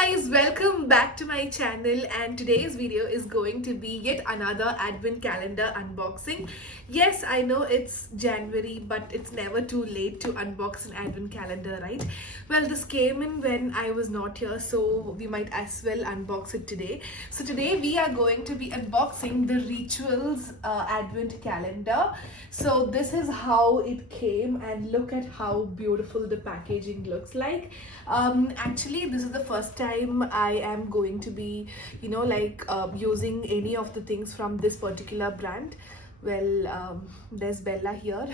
guys, welcome back to my channel, and today's video is going to be yet another advent calendar unboxing. Yes, I know it's January, but it's never too late to unbox an advent calendar, right? Well, this came in when I was not here, so we might as well unbox it today. So today we are going to be unboxing the Rituals advent calendar. So this is how it came, and look at how beautiful the packaging looks like. Actually, this is the first time I am going to be using any of the things from this particular brand. Well, there's Bella here.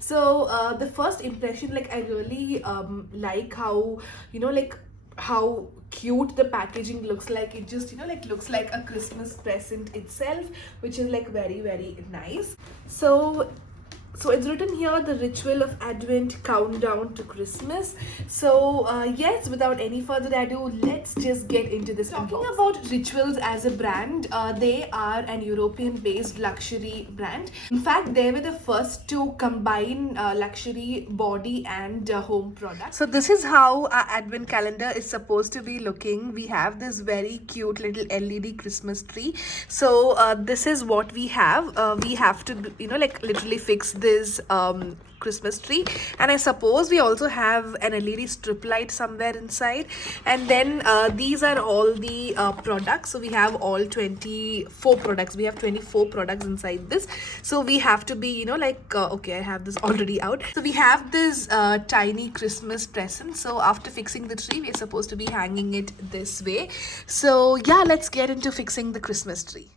So the first impression, like, I really like how how cute the packaging looks like. It just looks like a Christmas present itself, which is like very nice. So it's written here, the ritual of Advent countdown to Christmas. So yes, without any further ado, let's just get into this. Talking about Rituals as a brand, they are an European-based luxury brand. In fact, they were the first to combine luxury body and home products. So this is how our Advent calendar is supposed to be looking. We have this very cute little LED Christmas tree. So this is what we have. We have to literally fix this Christmas tree, and I suppose we also have an LED strip light somewhere inside. And then these are all the products. So we have all 24 products. We have 24 products inside this. So we have to be okay, I have this already out. So we have this tiny Christmas present. So after fixing the tree, we're supposed to be hanging it this way. So yeah, let's get into fixing the Christmas tree.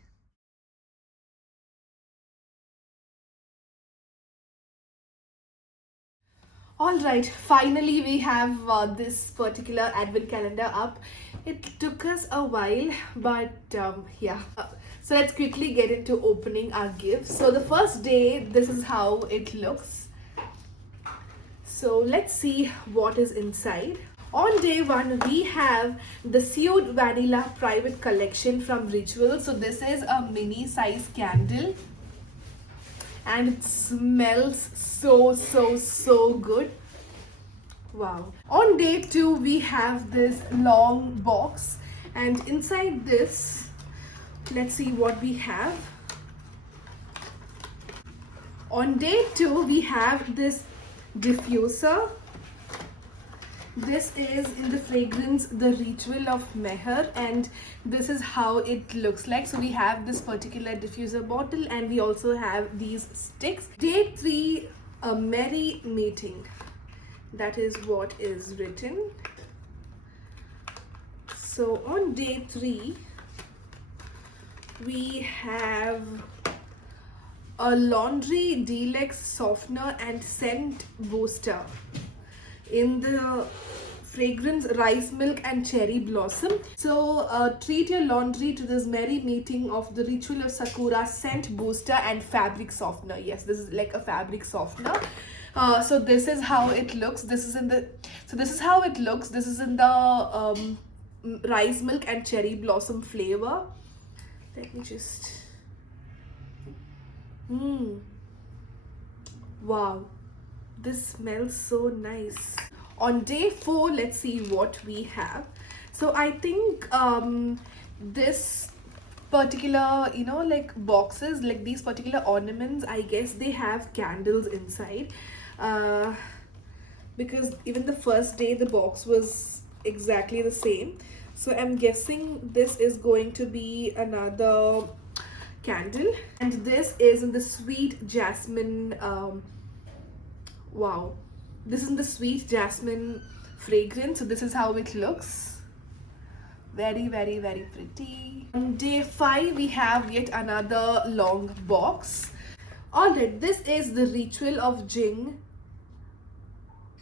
Alright, finally we have this particular advent calendar up. It took us a while, but yeah. So let's quickly get into opening our gifts. So the first day, this is how it looks. So let's see what is inside. On day one, we have the Seed Vanilla Private Collection from Ritual. So this is a mini size candle, and it smells so good. Wow. On day two, we have this long box, and inside this, let's see what we have. On day two, we have this diffuser. This is in the fragrance The Ritual of Meher, and this is how it looks like. So we have this particular diffuser bottle, and we also have these sticks. Day three, a merry meeting. That is what is written. So on day three, we have a laundry deluxe softener and scent booster in the fragrance Rice Milk and Cherry Blossom. So treat your laundry to this merry meeting of the Ritual of Sakura scent booster and fabric softener. Yes, this is like a fabric softener. So this is how it looks. This is in the Rice Milk and Cherry Blossom flavor. Let me just wow, this smells so nice. On day four, let's see what we have. So I think this particular boxes, like these particular ornaments, I guess they have candles inside, because even the first day the box was exactly the same. So I'm guessing this is going to be another candle, and this is in the sweet jasmine. Wow, this is the sweet jasmine fragrance. So this is how it looks. Very pretty. On day 5, we have yet another long box. Alright, this is the Ritual of Jing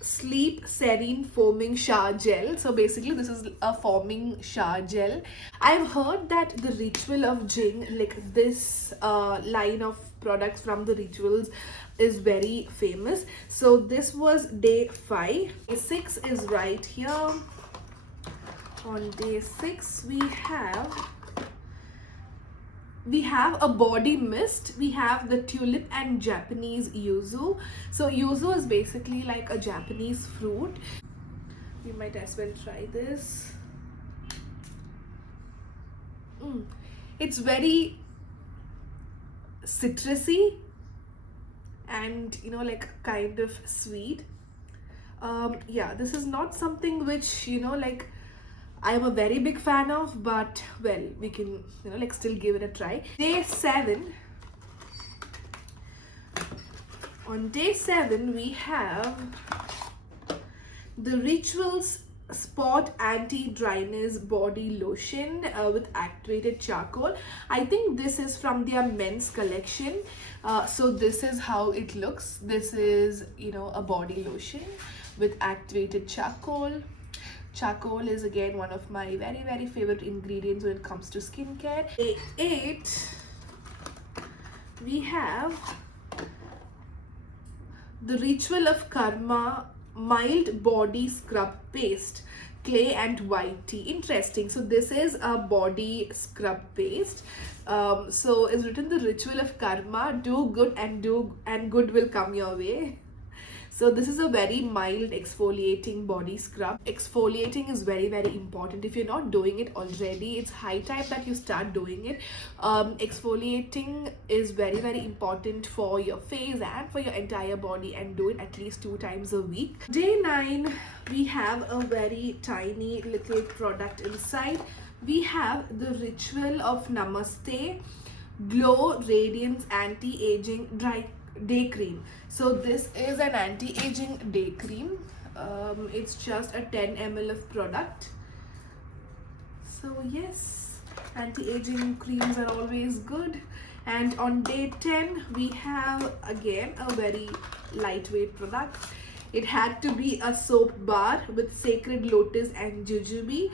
Sleep Serene Foaming Shower Gel. So basically this is a foaming shower gel. I've heard that the Ritual of Jing, like this line of products from the Rituals, is very famous. So this was day 5. Day 6 is right here. On day 6, we have a body mist. We have the tulip and Japanese yuzu. So yuzu is basically like a Japanese fruit. We might as well try this. Mm. It's very citrusy and like kind of sweet. Yeah, this is not something which like I'm a very big fan of, but well, we can like still give it a try. Day 7. On day 7 we have the Rituals Spot Anti-Dryness Body Lotion with activated charcoal. I think this is from their men's collection. So this is how it looks. This is a body lotion with activated charcoal. Charcoal is again one of my very favorite ingredients when it comes to skincare. Day 8 we have the Ritual of Karma Mild Body Scrub Paste, clay and white tea. Interesting. So this is a body scrub paste. So it's written the Ritual of Karma, do good and good will come your way. So this is a very mild exfoliating body scrub. Exfoliating is very important. If you're not doing it already, it's high time that you start doing it. Exfoliating is very important for your face and for your entire body, and do it at least 2 times a week. Day 9, we have a very tiny little product inside. We have the Ritual of Namaste Glow Radiance Anti-Aging Dry Day Cream. So this is an anti-aging day cream. It's just a 10 ml of product. So yes, anti-aging creams are always good. And on day 10 we have again a very lightweight product. It had to be a soap bar with Sacred Lotus and Jujube,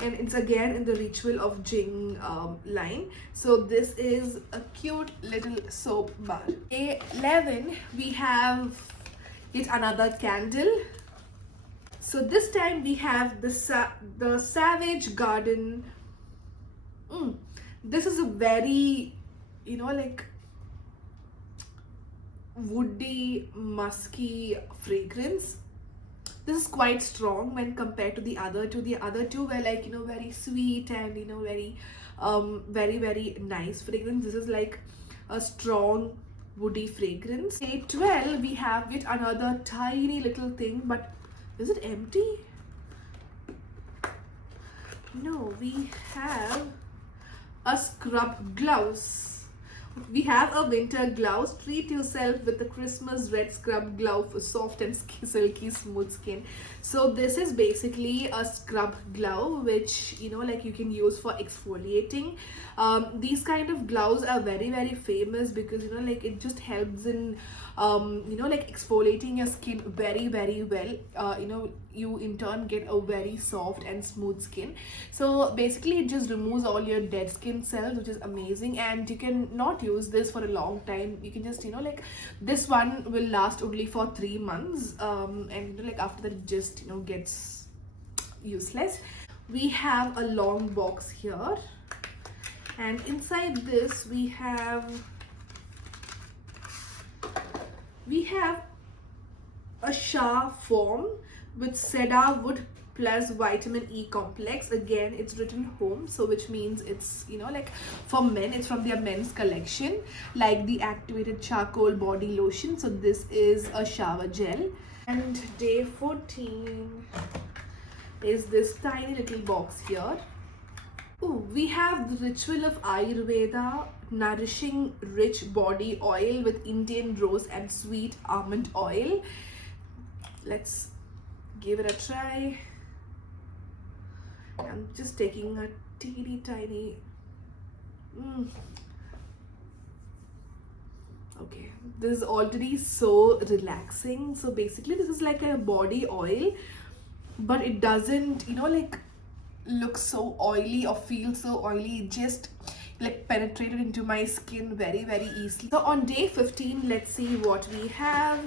and it's again in the Ritual of Jing line. So this is a cute little soap bar. Day 11 we have yet another candle. So this time we have the Savage Garden. This is a very like woody, musky fragrance. This is quite strong when compared to the other two. The other two were like very sweet and very nice fragrance. This is like a strong woody fragrance. Day 12 we have yet another tiny little thing, but is it empty? No, we have a scrub gloves. We have a winter gloves. Treat yourself with the Christmas red scrub glove for soft and silky smooth skin. So this is basically a scrub glove which like you can use for exfoliating. These kind of gloves are very famous because like it just helps in like exfoliating your skin very well. You in turn get a very soft and smooth skin. So basically it just removes all your dead skin cells, which is amazing, and you can not use this for a long time. You can just like this one will last only for 3 months, and like after that it just gets useless. We have a long box here, and inside this we have a shower foam with cedar wood plus vitamin E complex. Again, it's written home, so which means it's like for men. It's from their men's collection, like the activated charcoal body lotion. So this is a shower gel. And day 14 is this tiny little box here. Oh, we have the Ritual of Ayurveda Nourishing Rich Body Oil with Indian Rose and Sweet Almond Oil. Let's give it a try. I'm just taking a teeny tiny. Okay, this is already so relaxing. So basically this is like a body oil, but it doesn't like look so oily or feel so oily. It just like penetrated into my skin very easily. So on day 15, let's see what we have.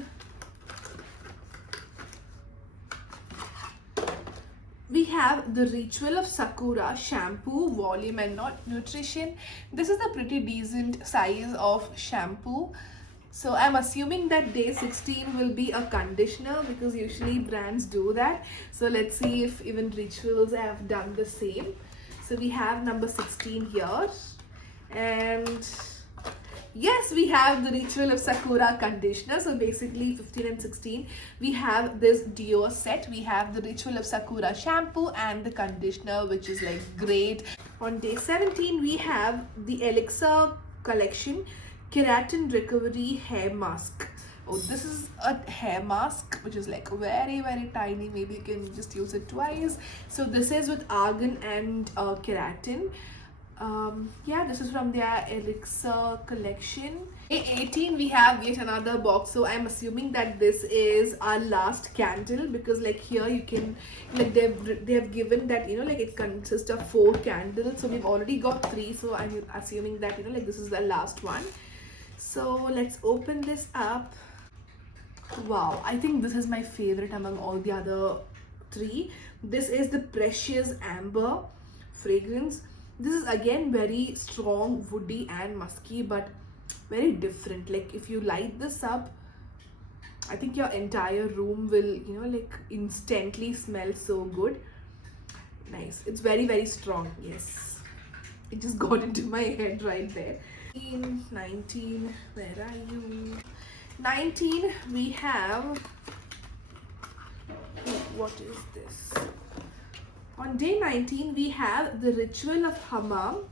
We have the Ritual of Sakura shampoo, volume and not nutrition. This is a pretty decent size of shampoo. So I'm assuming that day 16 will be a conditioner because usually brands do that. So let's see if even Rituals have done the same. So we have number 16 here. And yes, we have the Ritual of Sakura conditioner. So basically 15 and 16, we have this duo set. We have the Ritual of Sakura shampoo and the conditioner, which is like great. On day 17, we have the Elixir collection keratin recovery hair mask. Oh, this is a hair mask which is like very tiny. Maybe you can just use it twice. So this is with argan and keratin. Yeah, this is from their Elixir collection. Day 18, we have yet another box. So I'm assuming that this is our last candle, because like here you can, like they have given that, you know, like it consists of 4 candles. So we've already got 3. So I'm assuming that, you know, like this is the last one. So let's open this up. Wow, I think this is my favorite among all the other 3. This is the Precious Amber fragrance. This is again very strong, woody and musky, but very different. Like if you light this up, I think your entire room will, you know, like instantly smell so good. Nice. It's very strong. Yes. It just got into my head right there. 19, where are you? 19, we have, what is this? On day 19, we have the Ritual of Hammam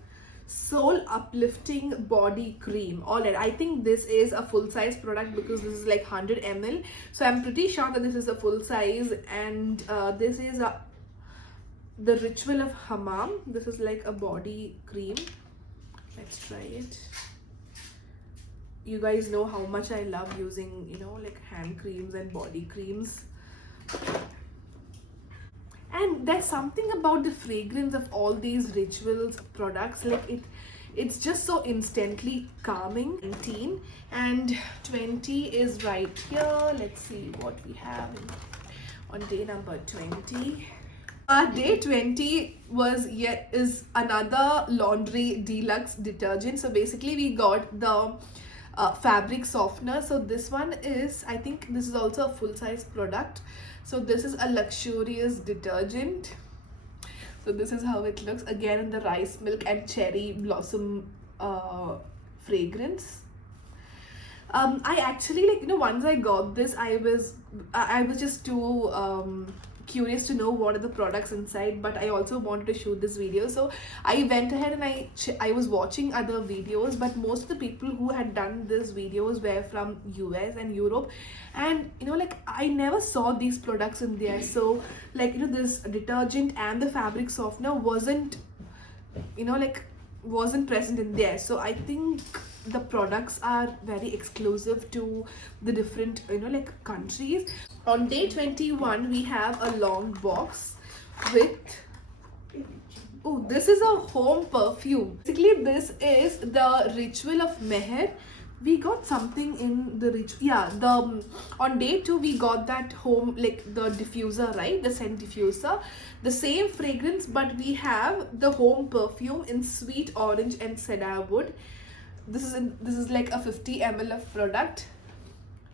Soul Uplifting Body Cream. Alright, I think this is a full size product because this is like 100 ml. So I'm pretty sure that this is a full size, and this is the Ritual of Hammam. This is like a body cream. Let's try it. You guys know how much I love using, you know, like hand creams and body creams. And there's something about the fragrance of all these Rituals products, like it's just so instantly calming. 19 and 20 is right here. Let's see what we have on day number 20. Day 20 is another laundry deluxe detergent. So basically we got the fabric softener. So this one is, I think this is also a full size product. So this is a luxurious detergent. So this is how it looks, again in the rice milk and cherry blossom fragrance. I actually, like, you know, once I got this, I was just too curious to know what are the products inside, but I also wanted to shoot this video. So I went ahead and I was watching other videos, but most of the people who had done these videos were from US and Europe, and you know, like I never saw these products in there. So like, you know, this detergent and the fabric softener wasn't, you know, like wasn't present in there. So I think the products are very exclusive to the different, you know, like countries. On day 21, we have a long box with, oh, this is a home perfume. Basically this is the Ritual of Meher. We got something in the on day 2 we got that home, like the diffuser, right, the scent diffuser, the same fragrance, but we have the home perfume in sweet orange and cedar wood. This is like a 50 ml of product.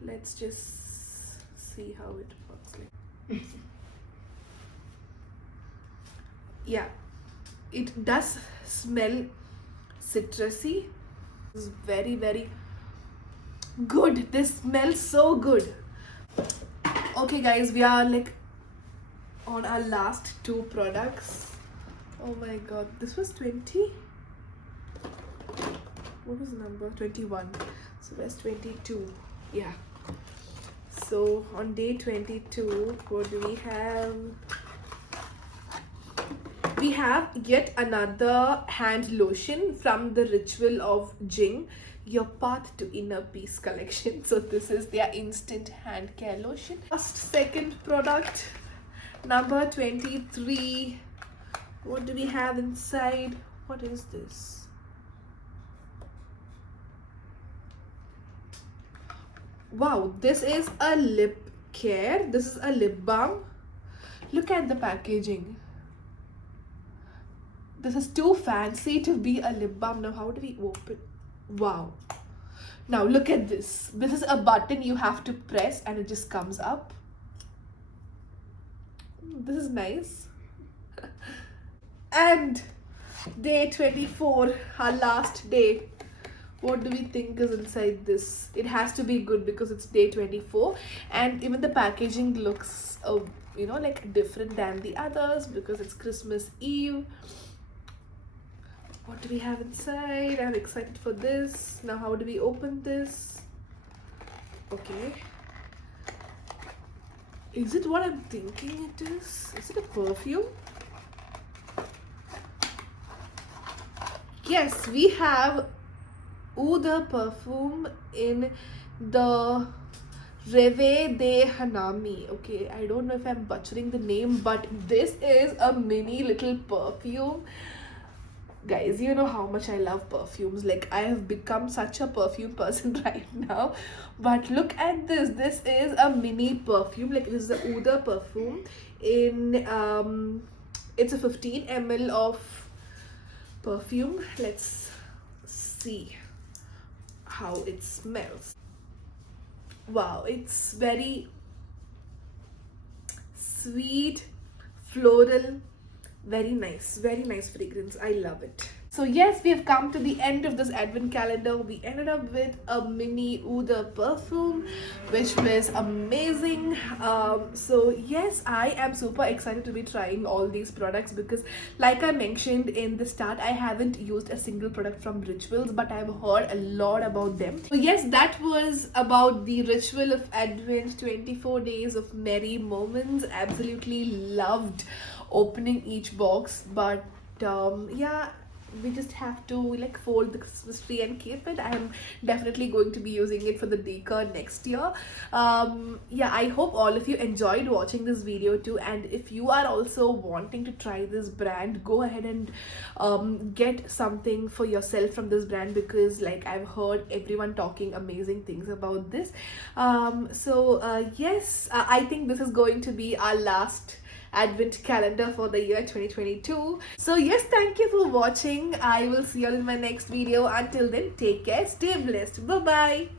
Let's just see how it works. Like, yeah, it does smell citrusy. It's very good. This smells so good. Okay guys, we are like on our last 2 products. Oh my god, this was 20. What was the number? 21. So where's 22? Yeah. So on day 22, what do we have? We have yet another hand lotion from the Ritual of Jing, Your Path to Inner Peace collection. So this is their instant hand care lotion. Second product, number 23. What do we have inside? What is this? Wow, this is a lip care. This is a lip balm. Look at the packaging. This is too fancy to be a lip balm. Now how do we open? Wow. Now look at this. This is a button you have to press and it just comes up. This is nice. And Day 24, our last day. What do we think is inside this? It has to be good because it's day 24, and even the packaging looks, like different than the others because it's Christmas Eve. What do we have inside? I'm excited for this. Now, how do we open this? Okay. Is it what I'm thinking it is? Is it a perfume? Yes, we have Oud perfume in the Reve de Hanami. Okay, I don't know if I'm butchering the name, but this is a mini little perfume. Guys, you know how much I love perfumes. Like, I have become such a perfume person right now. But look at this. This is a mini perfume. Like, this is the Oud perfume in it's a 15 ml of perfume. Let's see how it smells. Wow, it's very sweet, floral, very nice fragrance. I love it. So yes, we have come to the end of this advent calendar. We ended up with a mini Oud perfume, which was amazing. So yes, I am super excited to be trying all these products because, like I mentioned in the start, I haven't used a single product from Rituals, but I've heard a lot about them. So yes, that was about the ritual of Advent, 24 days of merry moments. Absolutely loved opening each box, but yeah, we just have to like fold the Christmas tree and keep it. I'm definitely going to be using it for the decor next year. Yeah, I hope all of you enjoyed watching this video too, and if you are also wanting to try this brand, go ahead and get something for yourself from this brand because like I've heard everyone talking amazing things about this. Yes, I think this is going to be our last advent calendar for the year 2022. So yes, thank you for watching. I will see you all in my next video. Until then, take care, stay blessed. Bye bye.